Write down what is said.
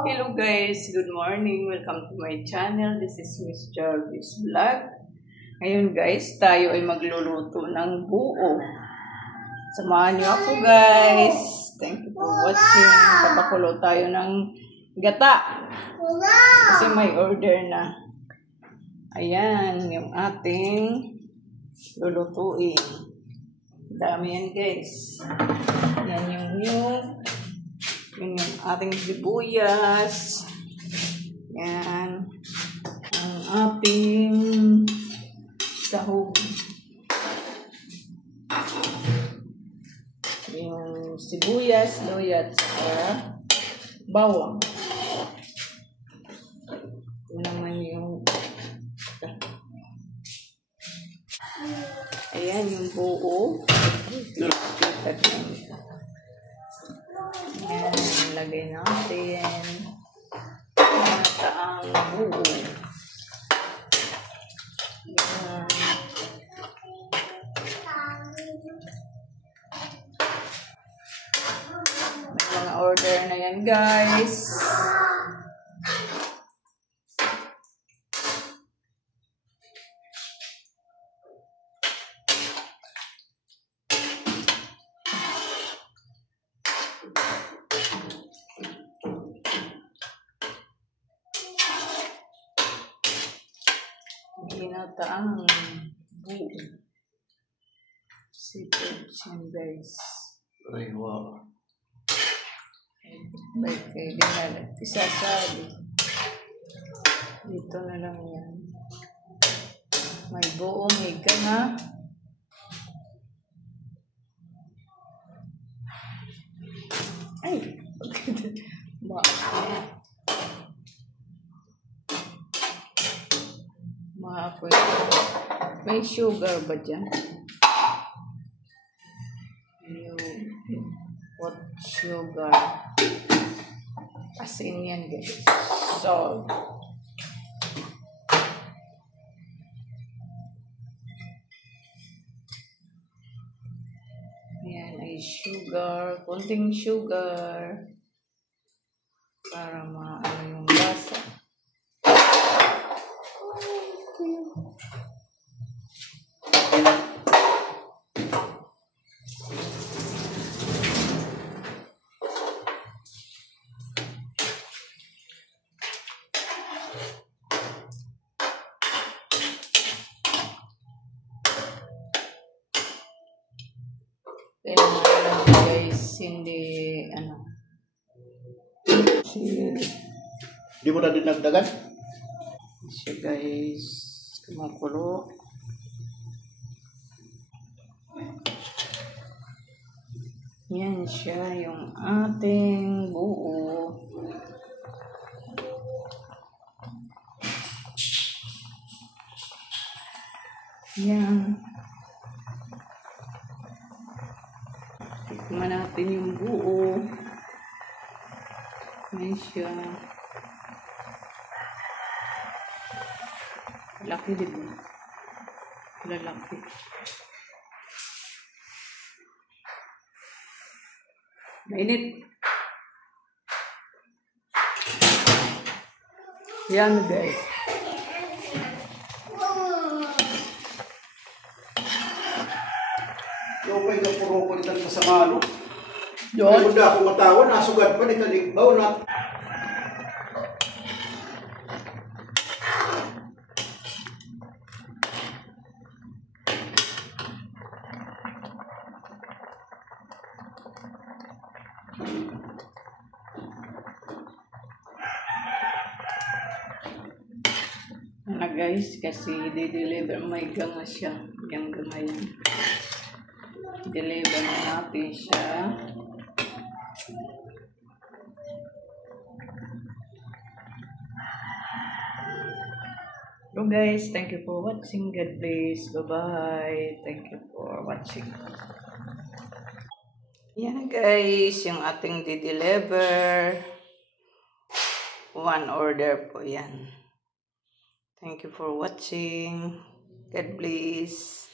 Hello guys, good morning. Welcome to my channel. This is Miss Jarvis Vlog. Ngayon guys, tayo ay magluluto ng buo. Samahan niyo ako guys. Thank you for watching. Papakulo tayo ng gata. Kasi may order na. Ayan, yung ating lulutuin. Dami yan guys. Yan yung yun yung ating sibuyas. Yan. Ang ating sahog. Yung sibuyas, loyat, sa bawang. Ito naman yung ayan yung buo. Ayan, lagay natin ang buo. Ayan. May mga order na yan guys. Ginataang buo. Seafood yan guys. Ay, wow. Ba't kayo dinalat? Isasali. Dito na lang yan. May buong higa na. Ay! Maapoy. May sugar ba dyan? What sugar? Asin yan guys. Salt. Yan ay sugar. Kunting sugar. Para maano yung lasa. Kailangan lang guys, hindi ano. Di mo na dinagdagan? Siya guys, kumukulo. Yan siya yung ating buo. Yan. Tikman natin yung buo. Yan siya. Laki diba? Lalaki. Mainit. Yan guys. Okay ka puro ko nitang kasama, no? Yun. Kung na ako matawan, nasugad pa nitang ligbaw na. Na guys, kasi di-deliver, may ganga siya. Yung ganga yan. Deliver na natin siya. So guys, thank you for watching. God bless. Bye-bye. Thank you for watching. Yan guys, yung ating di-deliver. One order po yan. Thank you for watching. God bless.